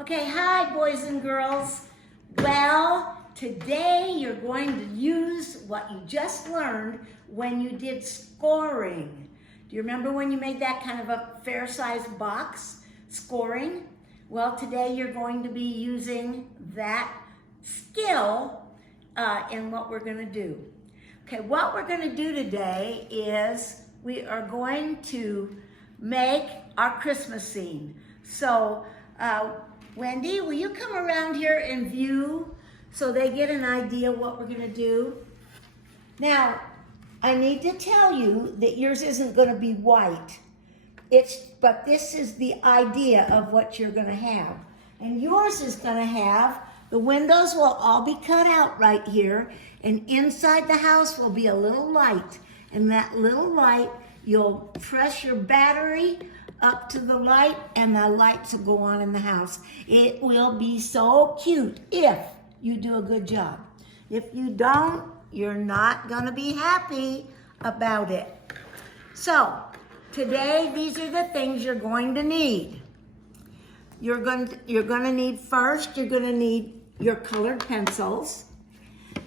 Okay, hi boys and girls. Well, today you're going to use what you just learned when you did scoring. Do you remember when you made that kind of a fair-sized box, scoring? Well, today you're going to be using that skill in what we're going to do. Okay, what we're going to do today is we are going to make our Christmas scene. So, Wendy, will you come around here and view so they get an idea what we're going to do? Now, I need to tell you that yours isn't going to be white. But this is the idea of what you're going to have. And yours is going to have, the windows will all be cut out right here, and inside the house will be a little light. And that little light, you'll press your battery up to the light and the lights will go on in the house. It will be so cute if you do a good job. If you don't, you're not gonna be happy about it. So, today these are the things you're going to need. You're gonna need first, you're gonna need your colored pencils.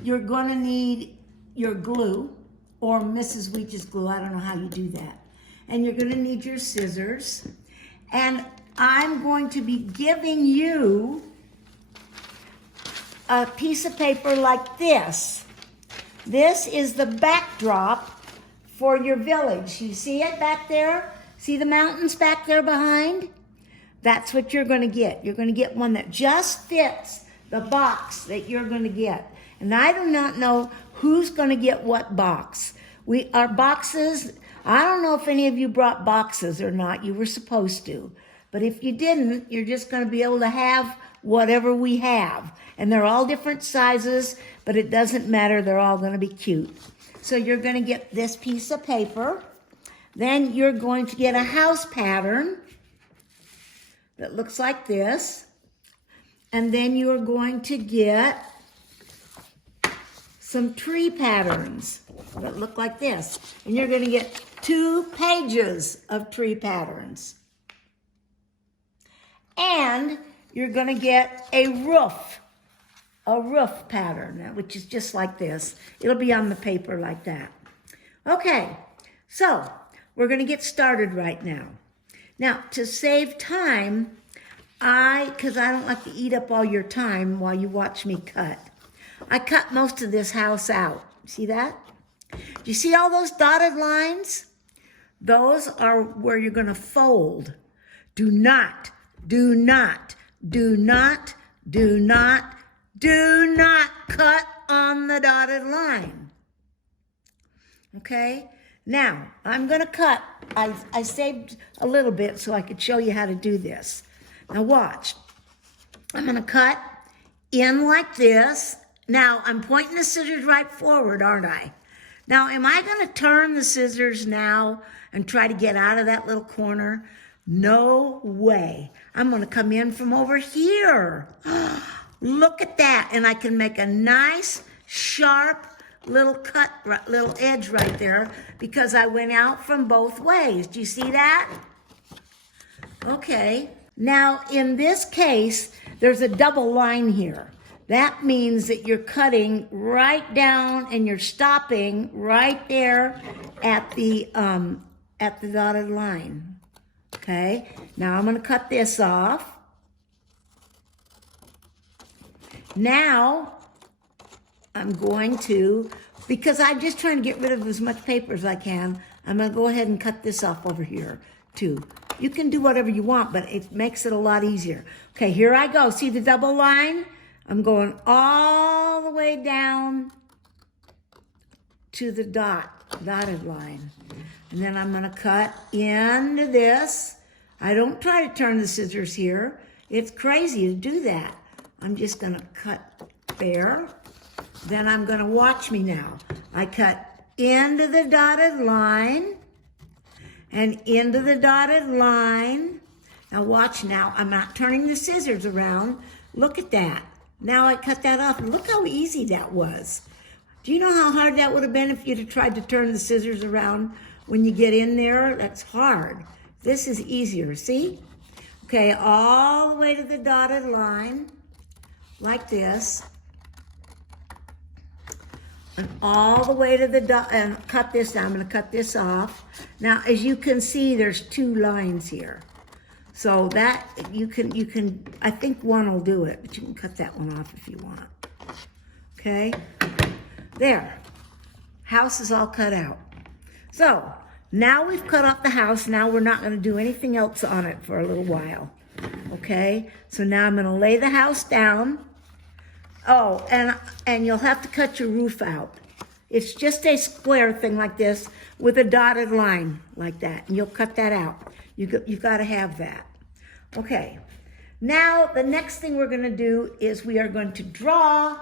You're gonna need your glue, or Mrs. Weech's glue, I don't know how you do that. And you're gonna need your scissors. And I'm going to be giving you a piece of paper like this. This is the backdrop for your village. You see it back there? See the mountains back there behind? That's what you're gonna get. You're gonna get one that just fits the box that you're gonna get. And I do not know who's gonna get what box. Our boxes, I don't know if any of you brought boxes or not. You were supposed to. But if you didn't, you're just going to be able to have whatever we have. And they're all different sizes, but it doesn't matter. They're all going to be cute. So you're going to get this piece of paper. Then you're going to get a house pattern that looks like this. And then you're going to get some tree patterns that look like this. And you're going to get 2 pages of tree patterns. And you're going to get a roof pattern, which is just like this. It'll be on the paper like that. Okay, so we're going to get started right now. Now, to save time, because I don't like to eat up all your time while you watch me cut, I cut most of this house out. See that? Do you see all those dotted lines? Those are where you're going to fold. Do not cut on the dotted line. Okay? Now, I'm going to cut. I saved a little bit so I could show you how to do this. Now watch. I'm going to cut in like this. Now, I'm pointing the scissors right forward, aren't I? Now, am I going to turn the scissors now and try to get out of that little corner? No way. I'm going to come in from over here. Look at that. And I can make a nice, sharp little cut, little edge right there because I went out from both ways. Do you see that? Okay. Now, in this case, there's a double line here. That means that you're cutting right down and you're stopping right there at the dotted line. Okay, now I'm going to cut this off. Now I'm going to, because I'm just trying to get rid of as much paper as I can, I'm going to go ahead and cut this off over here too. You can do whatever you want, but it makes it a lot easier. Okay, here I go. See the double line? I'm going all the way down to the dotted line. And then I'm going to cut into this. I don't try to turn the scissors here. It's crazy to do that. I'm just going to cut there. Then I'm going to watch me now. I cut into the dotted line and into the dotted line. Now watch now. I'm not turning the scissors around. Look at that. Now I cut that off. Look how easy that was. Do you know how hard that would have been if you'd have tried to turn the scissors around when you get in there? That's hard. This is easier, see? Okay, all the way to the dotted line, like this. And all the way to the dot, and cut this down. I'm gonna cut this off. Now, as you can see, there's 2 lines here. So that, you can, I think one will do it, but you can cut that one off if you want. Okay, there. House is all cut out. So, now we've cut off the house. Now we're not gonna do anything else on it for a little while. Okay, so now I'm gonna lay the house down. Oh, and you'll have to cut your roof out. It's just a square thing like this with a dotted line like that, and you'll cut that out. You've got to have that. Okay, now the next thing we're gonna do is we are going to draw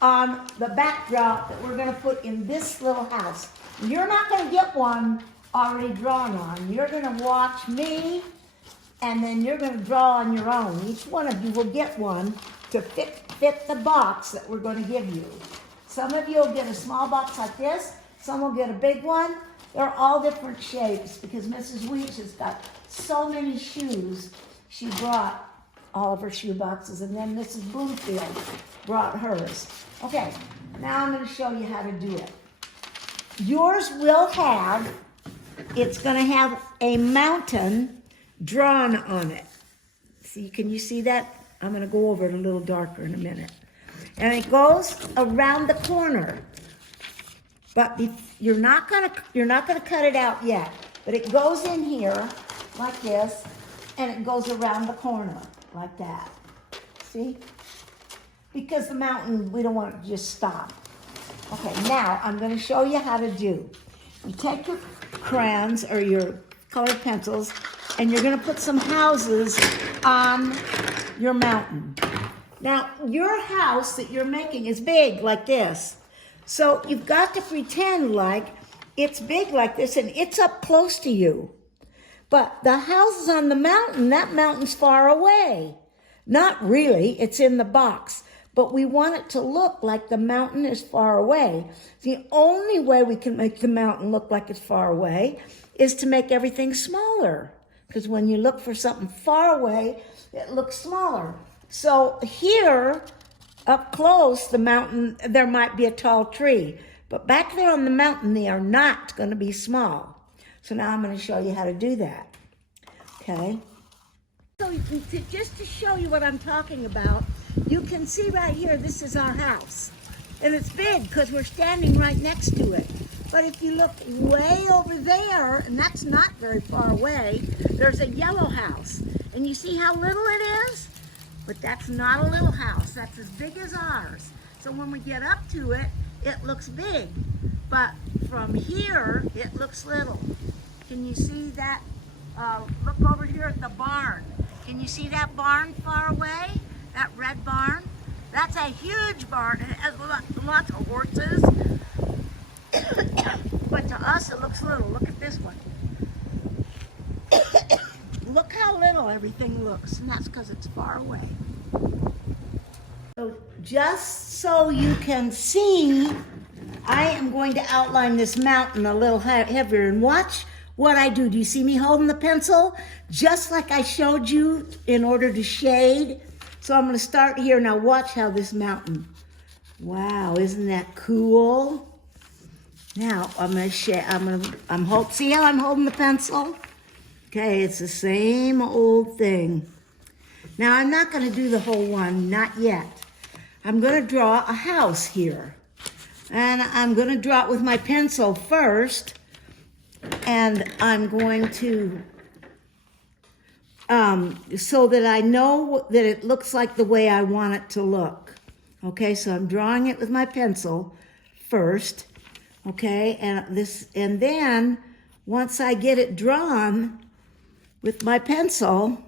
on the backdrop that we're gonna put in this little house. You're not gonna get one already drawn on. You're gonna watch me, and then you're gonna draw on your own. Each one of you will get one to fit the box that we're going to give you. Some of you will get a small box like this. Some will get a big one. They're all different shapes because Mrs. Weech has got so many shoes. She brought all of her shoe boxes, and then Mrs. Bloomfield brought hers. Okay, now I'm going to show you how to do it. Yours will have, it's going to have a mountain drawn on it. See, can you see that? I'm going to go over it a little darker in a minute. And it goes around the corner. But you're not going to cut it out yet. But it goes in here like this, and it goes around the corner like that. See? Because the mountain, we don't want it to just stop. Okay, now I'm going to show you how to do. You take your crayons or your colored pencils, and you're going to put some houses on your mountain. Now, your house that you're making is big like this. So you've got to pretend like it's big like this and it's up close to you. But the house is on the mountain, that mountain's far away. Not really, it's in the box. But we want it to look like the mountain is far away. The only way we can make the mountain look like it's far away is to make everything smaller. Because when you look for something far away, it looks smaller. So here, up close, the mountain, there might be a tall tree. But back there on the mountain, they are not going to be small. So now I'm going to show you how to do that. Okay? So just to show you what I'm talking about, you can see right here, this is our house. And it's big because we're standing right next to it. But if you look way over there, and that's not very far away, there's a yellow house. And you see how little it is? But that's not a little house. That's as big as ours. So when we get up to it, it looks big. But from here, it looks little. Can you see that? Look over here at the barn. Can you see that barn far away? That red barn? That's a huge barn. It has lots of horses. But to us, it looks little. Look at this one. Look how little everything looks, and that's because it's far away. So just so you can see, I am going to outline this mountain a little heavier, and watch what I do. Do you see me holding the pencil? Just like I showed you in order to shade. So I'm going to start here. Now watch how this mountain. Wow, isn't that cool? Now I'm going to shade. See how I'm holding the pencil? Okay, it's the same old thing. Now I'm not going to do the whole one, not yet. I'm going to draw a house here. And I'm going to draw it with my pencil first. And I'm going to, so that I know that it looks like the way I want it to look. Okay, so I'm drawing it with my pencil first. Okay, and then once I get it drawn with my pencil,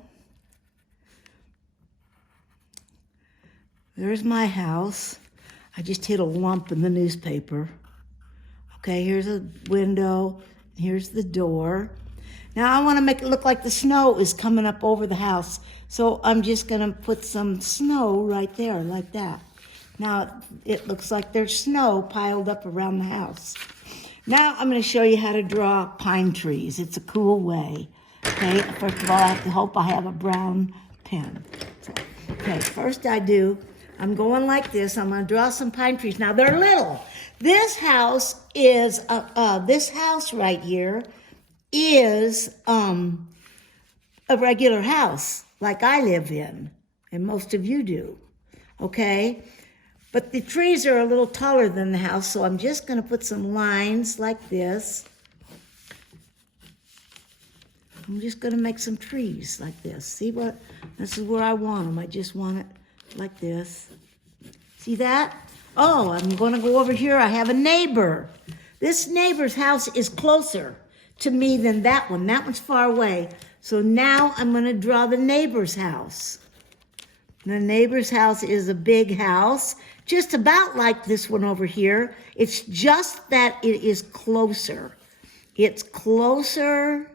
there's my house. I just hit a lump in the newspaper. Okay, here's a window. Here's the door. Now I want to make it look like the snow is coming up over the house. So I'm just going to put some snow right there, like that. Now it looks like there's snow piled up around the house. Now I'm going to show you how to draw pine trees. It's a cool way. Okay, first of all, I have to hope I have a brown pen. So, okay, first I'm going like this. I'm going to draw some pine trees. Now, they're little. This house is, this house right here is a regular house like I live in, and most of you do, okay? But the trees are a little taller than the house, so I'm just going to put some lines like this. I'm just going to make some trees like this. See what? This is where I want them. I just want it like this. See that? Oh, I'm going to go over here. I have a neighbor. This neighbor's house is closer to me than that one. That one's far away. So now I'm going to draw the neighbor's house. The neighbor's house is a big house, just about like this one over here. It's just that it is closer. It's closer.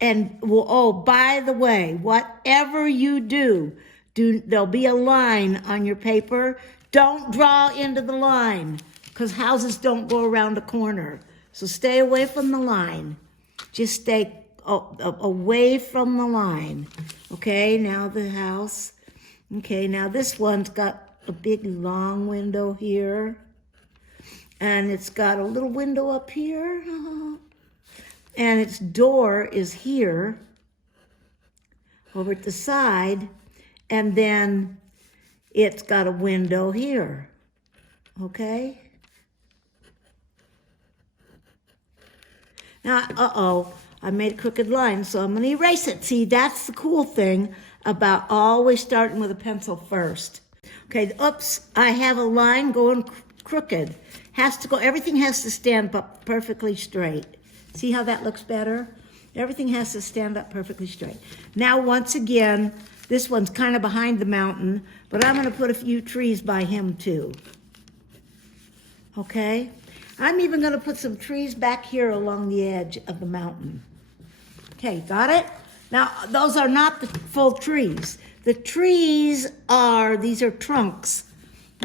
And, well, oh, by the way, whatever you do, there'll be a line on your paper. Don't draw into the line, because houses don't go around a corner. So stay away from the line. Just stay away from the line. Okay, now the house. Okay, now this one's got a big long window here. And it's got a little window up here. And its door is here, over at the side. And then it's got a window here. Okay? Now, I made a crooked line, so I'm going to erase it. See, that's the cool thing about always starting with a pencil first. Okay, oops, I have a line going crooked. Everything has to stand up perfectly straight. See how that looks better? Everything has to stand up perfectly straight. Now, once again, this one's kind of behind the mountain, but I'm going to put a few trees by him too. Okay? I'm even going to put some trees back here along the edge of the mountain. Okay, got it? Now, those are not the full trees. The trees these are trunks.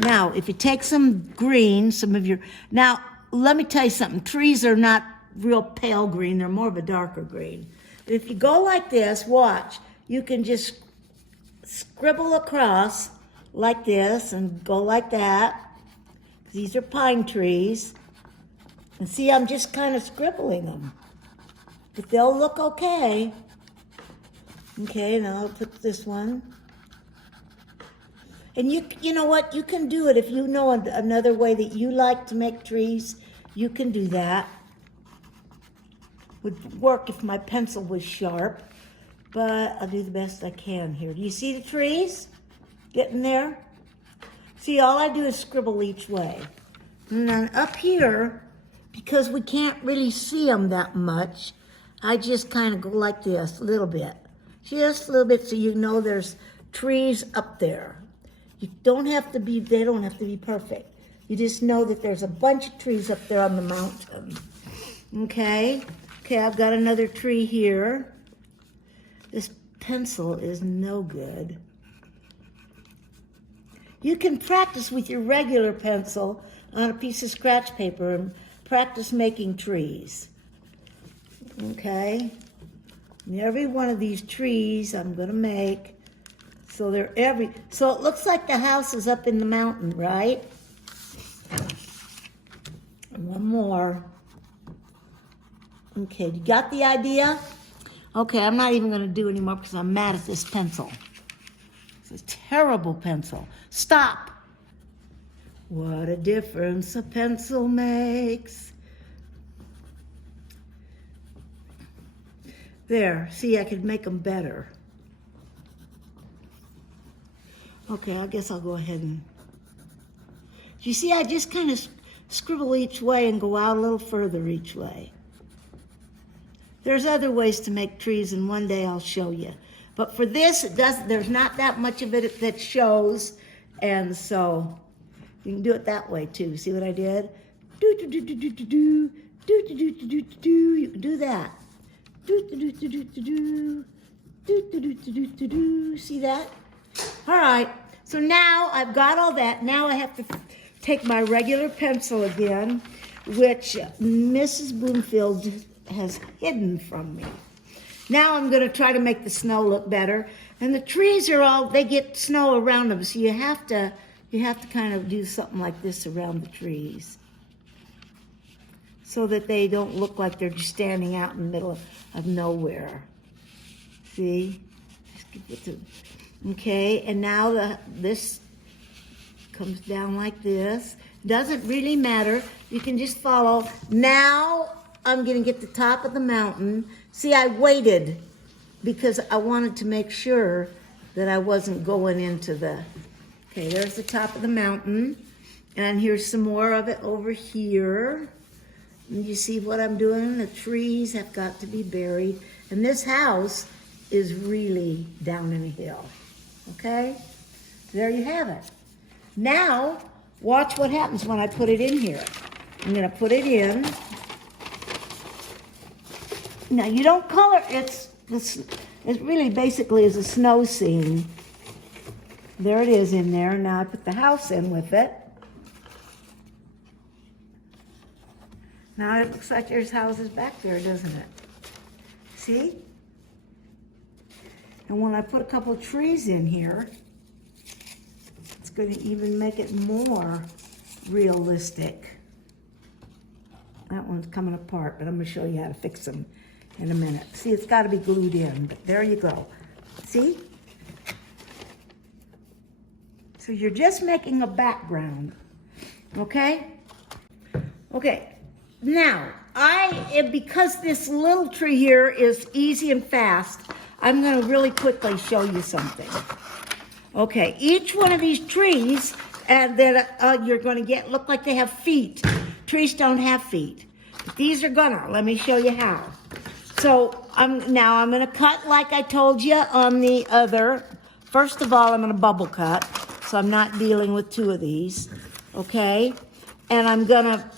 Now, if you take some green, now, let me tell you something. Trees are not real pale green. They're more of a darker green. But if you go like this, watch, you can just scribble across like this and go like that. These are pine trees. And see, I'm just kind of scribbling them. But they'll look okay. Okay, now I'll put this one. And you know what? You can do it if you know another way that you like to make trees. You can do that. Would work if my pencil was sharp, but I'll do the best I can here. Do you see the trees getting there? See, all I do is scribble each way. And then up here, because we can't really see them that much, I just kind of go like this, a little bit. Just a little bit so you know there's trees up there. They don't have to be perfect. You just know that there's a bunch of trees up there on the mountain. Okay? Okay, I've got another tree here. This pencil is no good. You can practice with your regular pencil on a piece of scratch paper and practice making trees. Okay? And every one of these trees I'm going to make, so so it looks like the house is up in the mountain, right? And one more. Okay, you got the idea? Okay, I'm not even going to do anymore because I'm mad at this pencil. It's a terrible pencil. Stop. What a difference a pencil makes. There, see, I could make them better. Okay, I guess I'll go ahead and... You see, I just kind of scribble each way and go out a little further each way. There's other ways to make trees, and one day I'll show you. But for this, there's not that much of it that shows, and so you can do it that way too. See what I did? You can do that. See that? All right. So now I've got all that. Now I have to take my regular pencil again, which Mrs. Bloomfield has hidden from me. Now I'm going to try to make the snow look better. And the trees are all, they get snow around them. So you have to kind of do something like this around the trees, so that they don't look like they're just standing out in the middle of nowhere. See? Okay, and now this comes down like this. Doesn't really matter. You can just follow. Now I'm going to get the top of the mountain. See, I waited because I wanted to make sure that I wasn't going into the... Okay, there's the top of the mountain. And here's some more of it over here. And you see what I'm doing? The trees have got to be buried. And this house is really down in a hill. Okay? There you have it. Now, watch what happens when I put it in here. I'm going to put it in. Now, you don't color, it really basically is a snow scene. There it is in there. Now I put the house in with it. Now it looks like there's houses back there, doesn't it? See? And when I put a couple of trees in here, it's going to even make it more realistic. That one's coming apart, but I'm going to show you how to fix them in a minute. See, it's got to be glued in, but there you go. See? So you're just making a background, okay? Okay, now, because this little tree here is easy and fast, I'm going to really quickly show you something. Okay, each one of these trees that you're going to get look like they have feet. Trees don't have feet. But these are gonna. Let me show you how. So I'm going to cut like I told you on the other. First of all, I'm going to bubble cut. So I'm not dealing with two of these, okay? And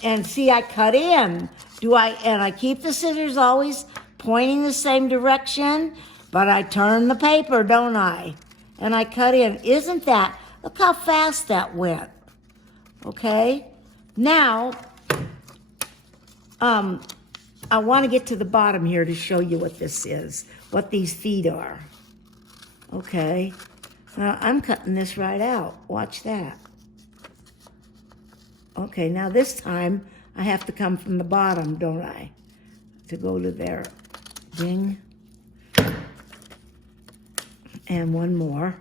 and see, I cut in. And I keep the scissors always pointing the same direction, but I turn the paper, don't I? And I cut in. Isn't that, look how fast that went, okay? Now, I want to get to the bottom here to show you what this is, what these feet are, okay? Now, I'm cutting this right out. Watch that. Okay, now this time, I have to come from the bottom, don't I? To go to there. Ding. And one more.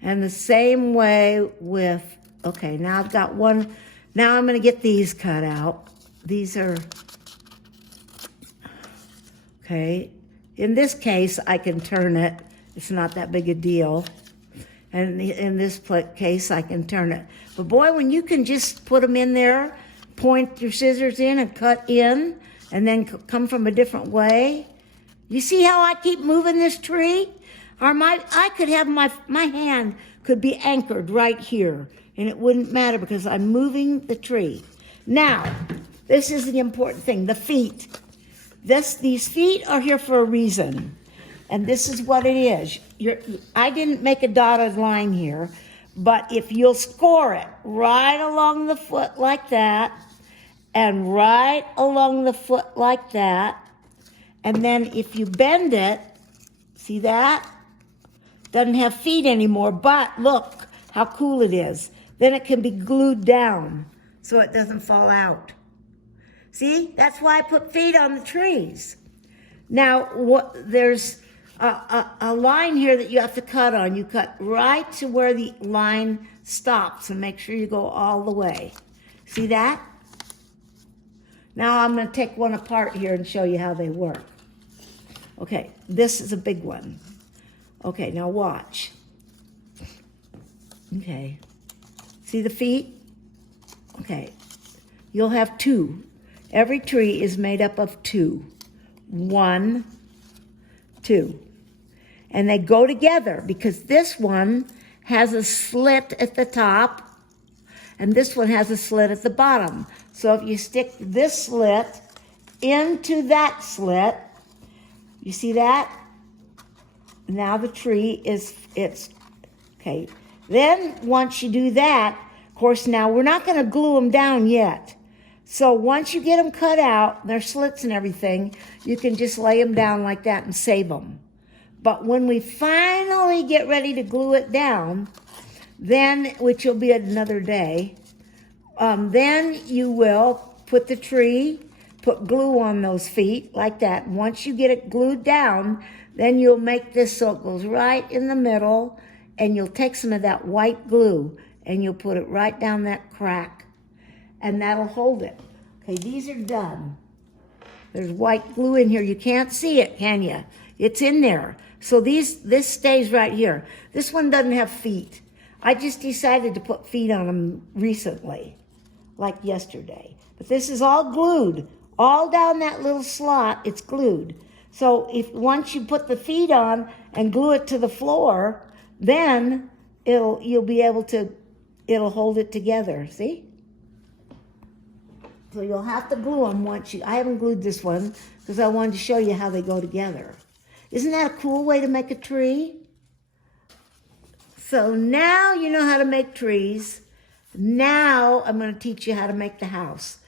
And the same way with, okay, now I've got one. Now I'm going to get these cut out. These are, okay. In this case, I can turn it. It's not that big a deal. And in this case, I can turn it. But boy, when you can just put them in there, point your scissors in and cut in, and then come from a different way. You see how I keep moving this tree? Or I could have my hand could be anchored right here, and it wouldn't matter because I'm moving the tree. Now, this is the important thing, the feet. These feet are here for a reason. And this is what it is. I didn't make a dotted line here, but if you'll score it right along the foot like that, and right along the foot like that, and then if you bend it, see that? Doesn't have feet anymore, but look how cool it is. Then it can be glued down so it doesn't fall out. See, that's why I put feet on the trees. Now, there's a line here that you have to cut on. You cut right to where the line stops and make sure you go all the way. See that? Now I'm going to take one apart here and show you how they work. Okay, this is a big one. Okay, now watch. Okay, see the feet? Okay, you'll have two. Every tree is made up of two. 1, 2. And they go together because this one has a slit at the top and this one has a slit at the bottom. So if you stick this slit into that slit, you see that? Now the tree it's okay. Then once you do that, of course, now we're not going to glue them down yet So once you get them cut out, their slits and everything, you can just lay them down like that and save them. But when we finally get ready to glue it down, then, which will be another day, then you will put the tree, put glue on those feet like that. Once you get it glued down, then you'll make this so it goes right in the middle, and you'll take some of that white glue and you'll put it right down that crack, and that'll hold it. Okay, these are done. There's white glue in here. You can't see it, can you? It's in there. So this stays right here. This one doesn't have feet. I just decided to put feet on them recently, like yesterday. But this is all glued. All down that little slot, it's glued. So if once you put the feet on and glue it to the floor, then you'll be able to, it'll hold it together, see? So you'll have to glue them I haven't glued this one because I wanted to show you how they go together. Isn't that a cool way to make a tree? So now you know how to make trees. Now I'm going to teach you how to make the house.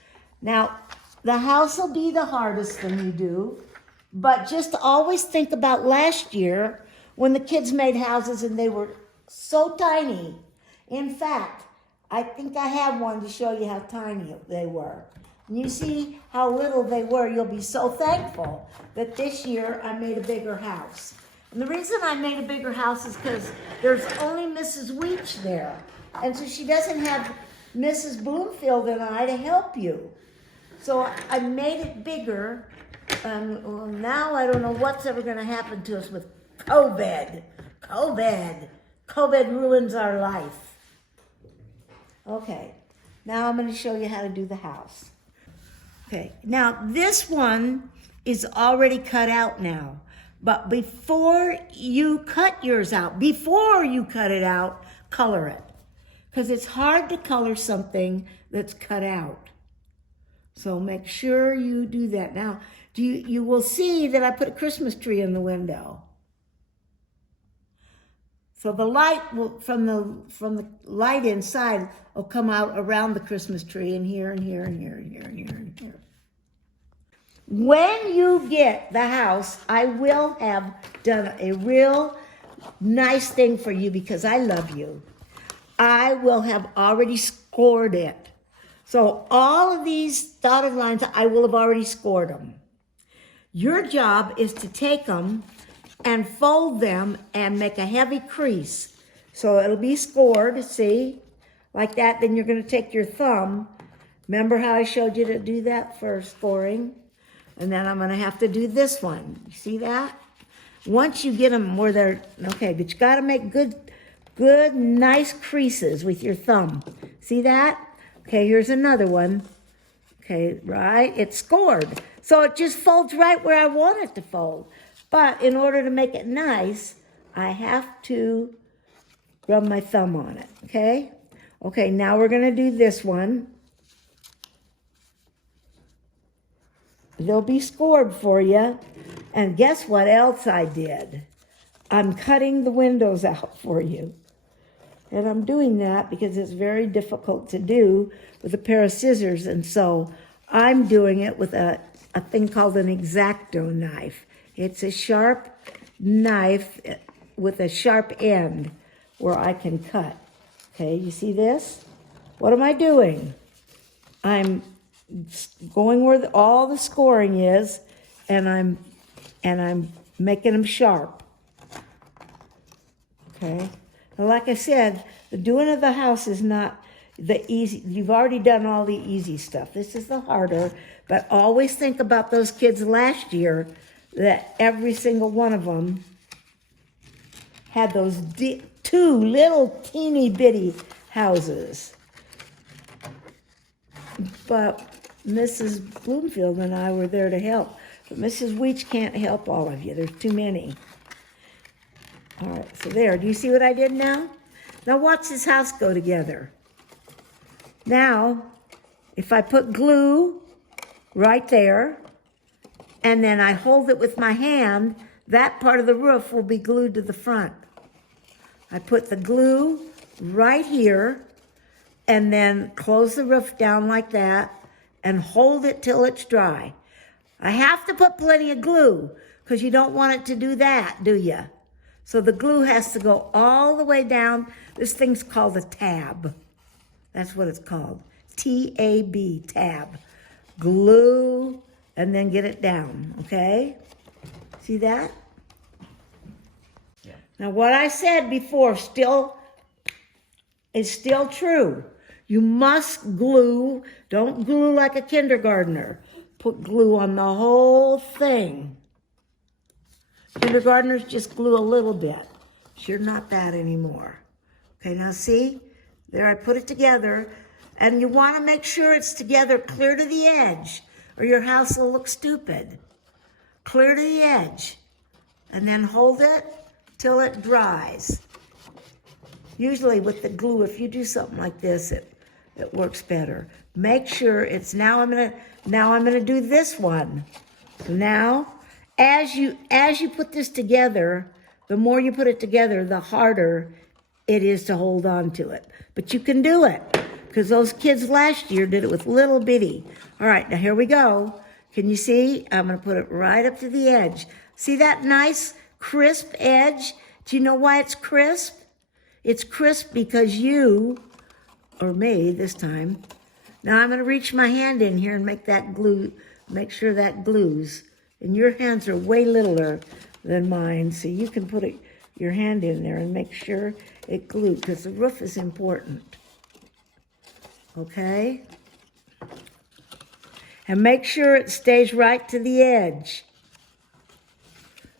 Now, the house will be the hardest thing you do, but just always think about last year when the kids made houses and they were so tiny. In fact, I think I have one to show you how tiny they were. And you see how little they were. You'll be so thankful that this year I made a bigger house. And the reason I made a bigger house is because there's only Mrs. Weech there. And so she doesn't have Mrs. Bloomfield and I to help you. So I made it bigger. Well, now I don't know what's ever going to happen to us with COVID. COVID ruins our life. Okay, now I'm going to show you how to do the house. Okay, now this one is already cut out now. But before you cut yours out, before you cut it out, color it. Because it's hard to color something that's cut out. So make sure you do that. Now, you will see that I put a Christmas tree in the window. So the light will, from the light inside will come out around the Christmas tree and here and here and here and here and here and here. When you get the house, I will have done a real nice thing for you because I love you. I will have already scored it. So all of these dotted lines, I will have already scored them. Your job is to take them and fold them and make a heavy crease. So it'll be scored, see, like that. Then you're going to take your thumb. Remember how I showed you to do that for scoring? And then I'm going to have to do this one. You see that? Once you get them where they're, okay, but you got to make good, nice creases with your thumb. See that? Okay, here's another one. Okay, right? It's scored. So it just folds right where I want it to fold. But in order to make it nice, I have to rub my thumb on it, okay? Okay, now we're going to do this one. They'll be scored for you. And guess what else I did? I'm cutting the windows out for you. And I'm doing that because it's very difficult to do with a pair of scissors. And so I'm doing it with a thing called an X-Acto knife. It's a sharp knife with a sharp end where I can cut. Okay, you see this? What am I doing? I'm going where all the scoring is, and I'm making them sharp. Okay? Now, like I said, the doing of the house is not the easy. You've already done all the easy stuff. This is the harder, but always think about those kids last year that every single one of them had those two little teeny bitty houses. But Mrs. Bloomfield and I were there to help. But Mrs. Weech can't help all of you. There's too many. All right, so there. Do you see what I did now? Now watch this house go together. Now, if I put glue right there, and then I hold it with my hand, that part of the roof will be glued to the front. I put the glue right here, and then close the roof down like that, and hold it till it's dry. I have to put plenty of glue because you don't want it to do that, do you? So the glue has to go all the way down. This thing's called a tab. That's what it's called. T-A-B, tab. Glue, and then get it down, okay? See that? Yeah. Now what I said before is still true. You must glue. Don't glue like a kindergartner. Put glue on the whole thing. Kindergartners just glue a little bit. You're not that anymore. Okay, now see? There, I put it together. And you want to make sure it's together clear to the edge, or your house will look stupid. Clear to the edge. And then hold it till it dries. Usually with the glue, if you do something like this, it works better. Make sure it's now I'm gonna do this one. So now, as you put this together, the more you put it together, the harder it is to hold on to it. But you can do it, because those kids last year did it with little bitty. All right, now here we go. Can you see? I'm gonna put it right up to the edge. See that nice crisp edge? Do you know why it's crisp? It's crisp because you, or me this time, now I'm gonna reach my hand in here and make that glue, make sure that glues. And your hands are way littler than mine, so you can put your hand in there and make sure it glued, because the roof is important. Okay? And make sure it stays right to the edge.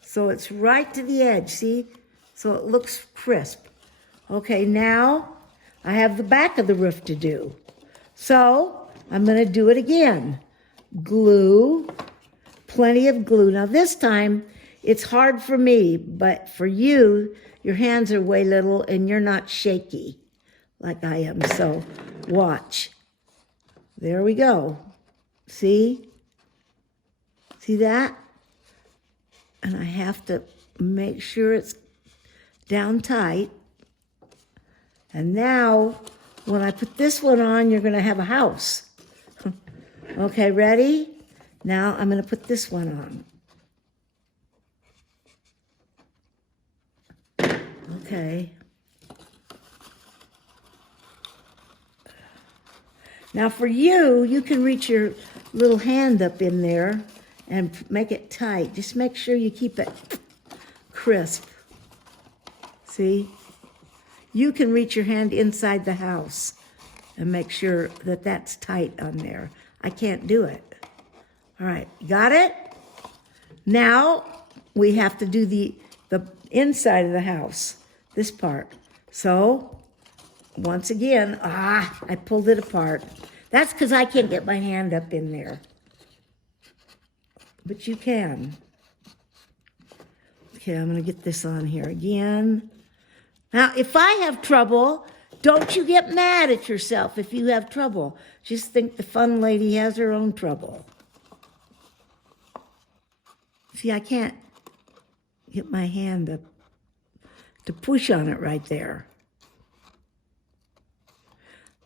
So it's right to the edge, see? So it looks crisp. Okay, now I have the back of the roof to do. So I'm gonna do it again. Glue, plenty of glue. Now this time, it's hard for me, but for you, your hands are way little and you're not shaky like I am, so watch. There we go. See? See that? And I have to make sure it's down tight. And now, when I put this one on, you're gonna have a house. Okay, ready? Now I'm gonna put this one on. Okay. Now for you, you can reach your little hand up in there and make it tight. Just make sure you keep it crisp. See? You can reach your hand inside the house and make sure that that's tight on there. I can't do it. All right, got it? Now we have to do the inside of the house, this part. So once again, I pulled it apart. That's because I can't get my hand up in there. But you can. Okay, I'm gonna get this on here again. Now, if I have trouble, don't you get mad at yourself if you have trouble. Just think the fun lady has her own trouble. See, I can't get my hand up to push on it right there.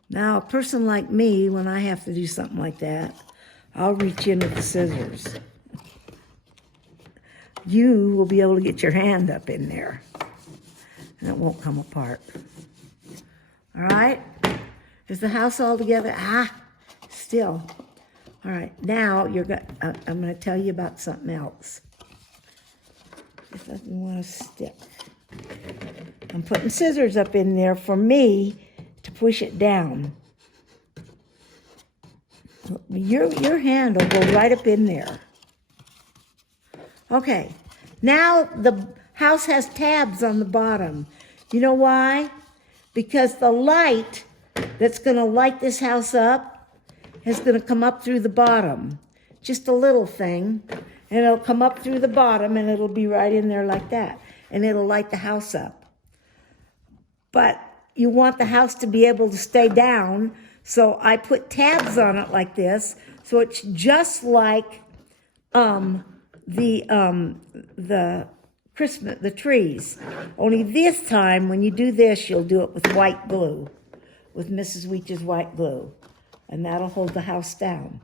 Now, a person like me, when I have to do something like that, I'll reach in with the scissors. You will be able to get your hand up in there, and it won't come apart. All right? Is the house all together? Still. All right, now I'm going to tell you about something else. It doesn't want to stick. I'm putting scissors up in there for me to push it down. Your hand will go right up in there. Okay, now the house has tabs on the bottom. You know why? Because the light that's going to light this house up is going to come up through the bottom. Just a little thing. And it'll come up through the bottom and it'll be right in there like that. And it'll light the house up. But you want the house to be able to stay down, so I put tabs on it like this, so it's just like the trees. Only this time, when you do this, you'll do it with white glue, with Mrs. Weech's white glue, and that'll hold the house down.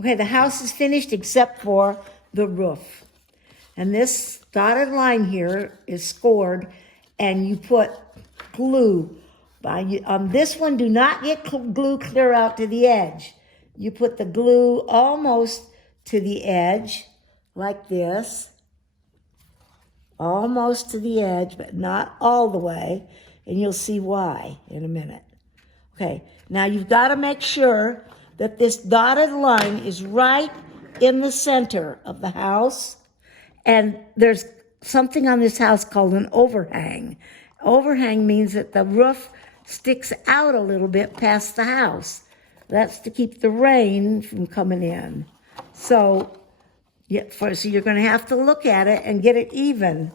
Okay, the house is finished except for the roof. And this dotted line here is scored, and you put glue. On this one, do not get glue clear out to the edge. You put the glue almost to the edge, like this. Almost to the edge, but not all the way. And you'll see why in a minute. Okay, now you've got to make sure that this dotted line is right in the center of the house. And there's something on this house called an overhang. Overhang means that the roof sticks out a little bit past the house. That's to keep the rain from coming in. So you're going to have to look at it and get it even.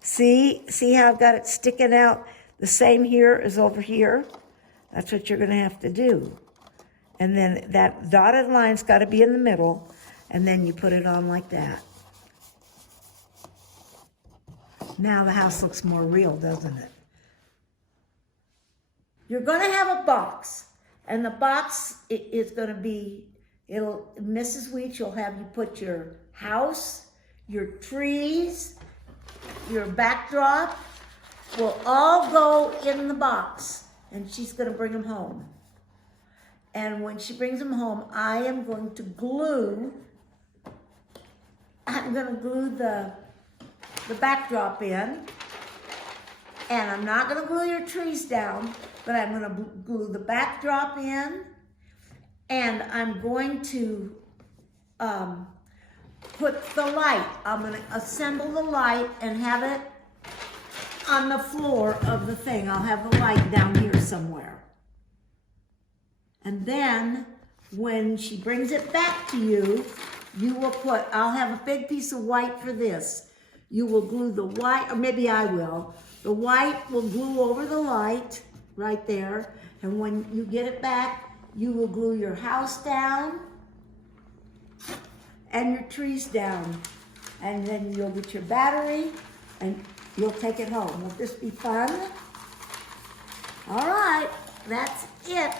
See how I've got it sticking out the same here as over here? That's what you're going to have to do. And then that dotted line's got to be in the middle, and then you put it on like that. Now the house looks more real, doesn't it? You're going to have a box, and the box is going to be, Mrs. Weech will have you put your house, your trees, your backdrop will all go in the box, and she's going to bring them home. And when she brings them home, I am going to glue the backdrop in, and I'm not going to glue your trees down, but I'm going to glue the backdrop in, and I'm going to put the light. I'm going to assemble the light and have it on the floor of the thing. I'll have the light down here somewhere. And then when she brings it back to you, I'll have a big piece of white for this. You will glue the white, or maybe I will. The white will glue over the light right there. And when you get it back, you will glue your house down and your trees down. And then you'll get your battery and you'll take it home. Will this be fun? All right, that's it.